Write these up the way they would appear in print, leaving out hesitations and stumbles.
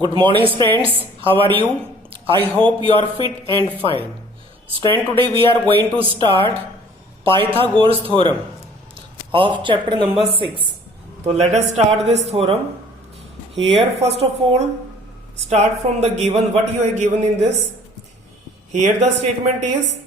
Good morning students, how are you? I hope you are fit and fine. Student, today we are going to start Pythagoras theorem of chapter number 6. So let us start this theorem. Here first of all start from the given, what you have given in this. Here the statement is,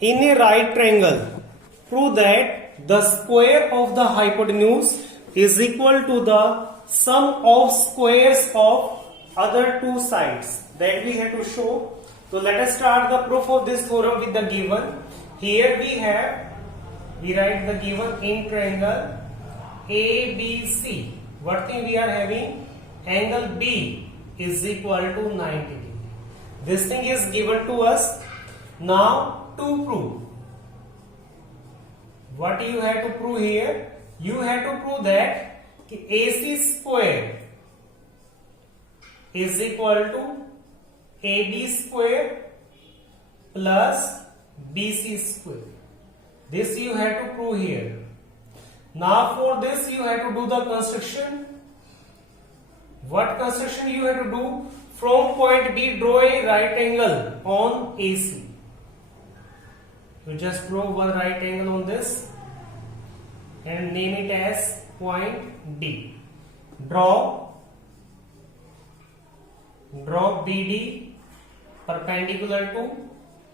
in a right triangle prove that the square of the hypotenuse is equal to the sum of squares of other two sides. That we have to show. So let us start the proof of this theorem with the given. Here we write the given in triangle ABC. What thing we are having? Angle B is equal to 90 degree. This thing is given to us. Now to prove, what you have to prove here? You have to prove that AC square is equal to AB square plus BC square. This you have to prove here. Now for this you have to do the construction. What construction you have to do? From point B draw a right angle on AC. You just draw one right angle on this and name it as point D. Draw BD perpendicular to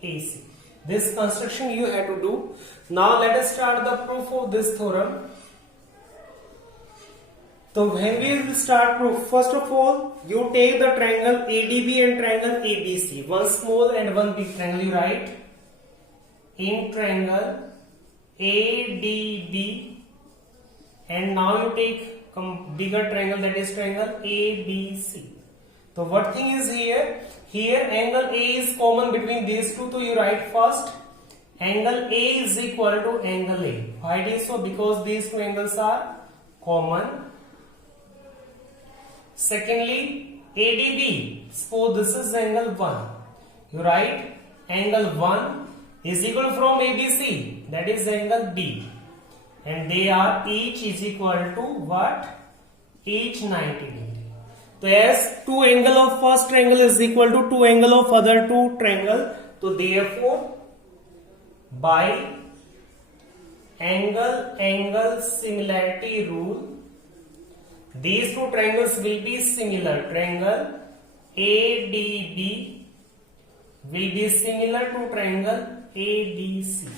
AC. This construction you have to do. Now let us start the proof of this theorem. So when we will start proof, first of all you take the triangle ADB and triangle ABC. One small and one big triangle you write. In triangle ADB, and now you take bigger triangle, that is triangle ABC. So what thing is here? Here angle A is common between these two, so you write first angle A is equal to angle A. Why it is so? Because these two angles are common. Secondly, ADB, suppose this is angle 1. You write angle 1 is equal from ABC, that is angle B, and they are each is equal to what? Each 90 degree. So as two angle of first triangle is equal to two angle of other two triangle, so therefore by angle similarity rule, these two triangles will be similar. Triangle ADB will be similar to triangle ABC.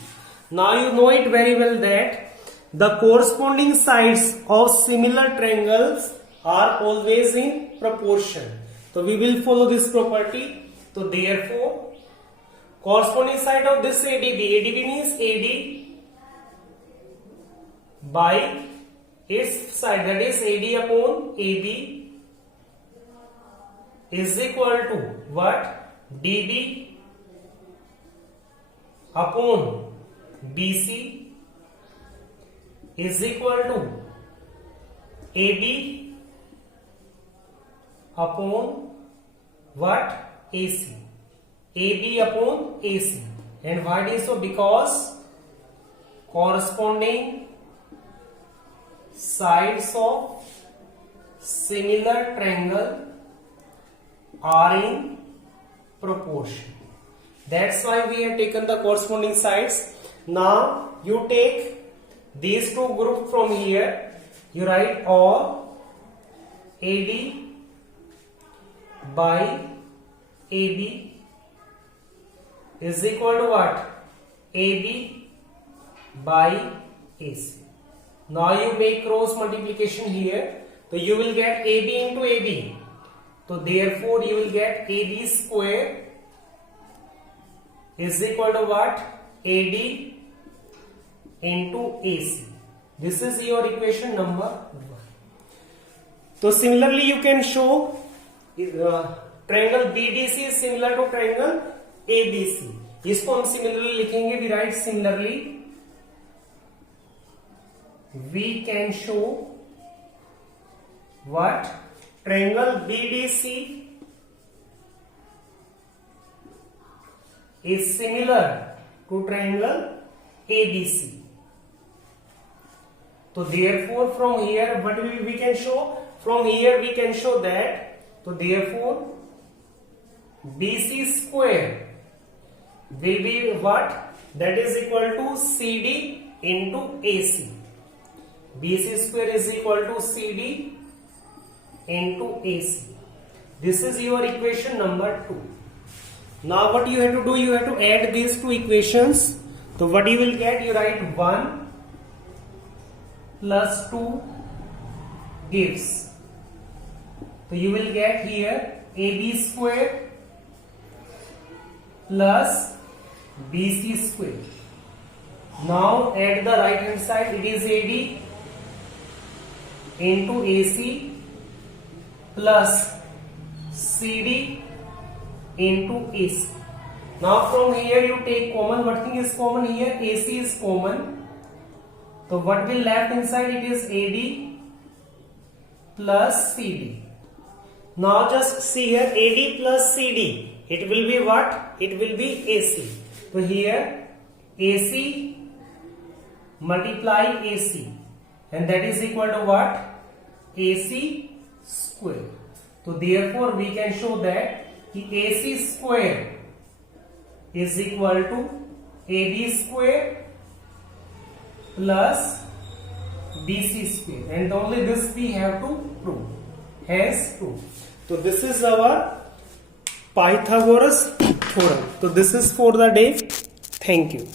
Now you know it very well that the corresponding sides of similar triangles are always in proportion. So we will follow this property. So therefore corresponding side of this ADB means AD by its side, that is AD upon AB, is equal to what? DB upon BC is equal to AB upon what? AC. AB upon AC. And why is so? Because corresponding sides of similar triangle are in proportion. That's why we have taken the corresponding sides. Now you take these two groups from here. You write all AD by AB is equal to what? AB by AC. Now you make cross multiplication here. So you will get AB into AB. So therefore you will get AB square is equal to what? AD into AC. This is your equation number 1. So similarly you can show triangle BDC is similar to triangle ABC. इसको हम similarly लिखेंगे. We write similarly. We can show what? Triangle BDC is similar to triangle ABC. So therefore from here what we can show? From here we can show that तो therefore BC square will be what? That is equal to CD into AC. BC square is equal to CD into AC. This is your equation number 2. Now what you have to do, you have to add these two equations. So what you will get, you write 1 plus 2 gives. So you will get here AB square plus BC square. Now at the right hand side it is AD into AC plus CD into AC. Now from here you take common. What thing is common here? AC is common. So what will left inside? It is AD plus CD. Now just see here, AD plus CD. It will be what? It will be AC. So here AC multiply AC, and that is equal to what? AC square. So therefore we can show that AC square is equal to AD square plus BC square, and only this we have to prove. Hence true. So this is our Pythagoras theorem. So this is for the day. Thank you.